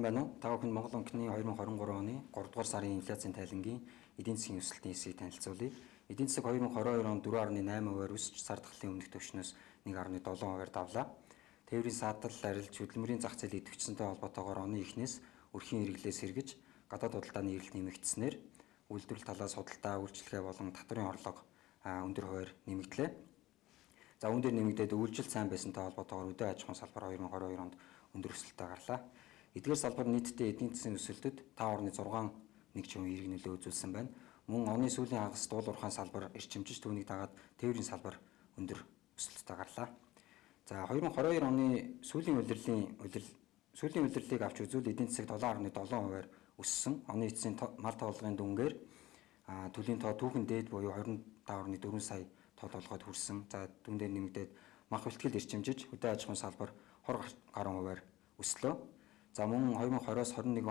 Сайн байна уу? Та бүхэнд Монгол банкны 2023 оны 3 дугаар сарын инфляцийн тайлангийн эдийн засгийн өсөлтийн хэсгийг танилцуулъя. Эдийн засаг 2022 онд 4.8%-аар өсч сар дахлын өмнөх түвшнээс 1.7%-аар давлаа. Тээврийн саатал, арилж, хөдөлмөрийн зах зээл идэвхжсэнтэй холбоотойгоор оны эхнээс өрхийн хэрэглээс сэргэж гадаад худалдааны эрэлт нэмэгдснээр үйлдвэрлэл талаас худалдаа, үйлчилгээ болон татварын орлого өндөр хувиар нэмэгдлээ. За үүн дээр нэмэгдээд үйлчлэл сайн байсантай холбоотойгоор үдээ аж ахуйн салбар 2022 онд өндөр өсөлтөд гарлаа. Эдгээр салбар нийтдээ эдийн засгийн өсөлтөд 5.6% эерэг нөлөө үзүүлсэн байна. Мөн оны сүүлийн хагас дуул уурхайн салбар эрчимчиж түүнийг дагаад тээврийн салбар өндөр өсөлтөд гарлаа. За 2022 оны сүүлийн улирлыг авч үзвэл эдийн засаг 7.7%-аар өссөн. Оны эцсийн мал тоглогын дүнгээр төлийн тоо түүхэн дээд буюу 25.4 сая тоо толгойд хүрсэн. За дүн дээр нэмэгдээд мах бэлтгэл эрчимжиж үдээ аж ахуйн салбар 20 гаруй хувиар өслөө. За мөн 2020-оос 21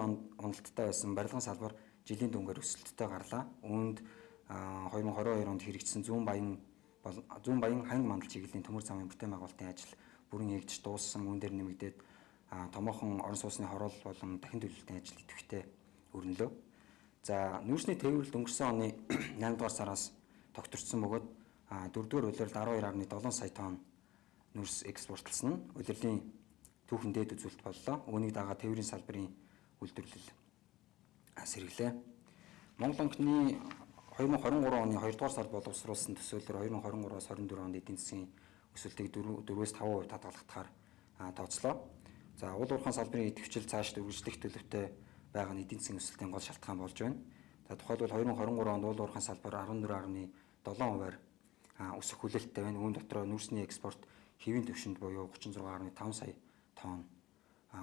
онд уналттай байсан барилгын салбар жилийн дүнгээр өсөлттэй гарлаа. Үүнд 2022 онд хэрэгжсэн зүүн баян ханг мандал чиглэлийн төмөр замын бүтээн байгуулалтын ажил бүрэн эгдэж дууссан. Үүн дээр нэмэгдээд томоохон орон сууцны хороол болон дахин төлөвлөлтийн ажил идэвхтэй өрнөлөө. За нүүрсний тээвэрлэлд өнгөрсөн оны 8 дугаар сараас тогтворцсон бөгөөд 4 дугаар улиралд 12.7 сая тонн нүүрс экспортлсон нь улирлын түүхэн дээд үзүүлэлт боллоо. Үүнийг дагаад тээврийн салбарын үйлдвэрлэл сэргэлээ. Монгол банкны 2023 оны 2 дугаар сард боловсруулсан төсөөллөөр 2023-аас 24 онд эдийн засгийн өсөлтийг 4-5% татгалзахаар тооцлоо. За уул уурхайн салбарын идэвхжил цааш үргэлжлэх төлөвтэй байгаа нь эдийн засгийн өсөлтийн гол шалтгаан болж байна. За тухайлбал 2023 онд уул уурхайн салбар 14.7%-аар өсөх хүлээлттэй байна. Үүн дотроо нүүрсний экспорт хэвийн түвшинд буюу 36.5 сая тонн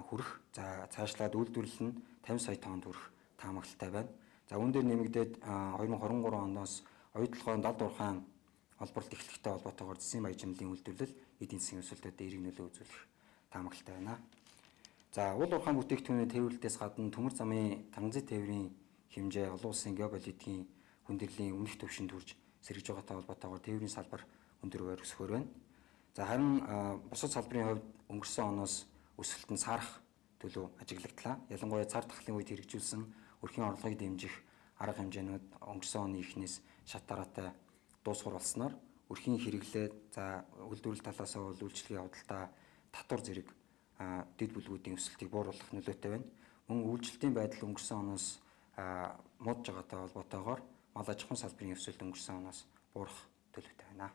хүрэх. За цаашлаад үйлдвэрлэл нь 50 сая тоннд хүрэх таамаглалтай байна. За үүн дээр нэмэгдээд 2023 оноос оюутлогын далд уурхайн олборлт эхлэхтэй холбоотойгоор засгийн баяжмлын үйлдвэрлэл эдийн засгийн өсөлтөд эерэг нөлөө үзүүлэх таамаглалтай байна. За уул уурхайн бүтээгдэхүүний тээвэрлэлтээс гадна төмөр замын транзит тээврийн хэмжээ олон улсын геополитикийн хүндрэлийн өмнөх түвшинд хүрч сэргэж байгаатай холбоотойгоор тээврийн салбар өндөр хувиар өсөхөр байна. За харин бусад салбарын хувьд өнгөрсөн оноос өсөлтөнд саарах төлөв ажиглагдлаа. Ялангуяа цар тахлын үед хэрэгжүүлсэн өрхийн орлогыг дэмжих арга хэмжээнүүд өнгөрсөн оны эхнээс шат дараатай дуусгар болсноор өрхийн хэрэглээ, за үйлдвэрлэл талаас нь бол үйлчлэгийн худалдаа, татвар зэрэг дэд бүлгүүдийн өсөлтийг бууруулах нөлөөтэй байна. Мөн үйлчлэлтийн байдал өнгөрсөн оноос муудж байгаатай холбоотойгоор мал аж ахуйн салбарын өсөлт өнгөрсөн оноос буурах төлөвтэй байна.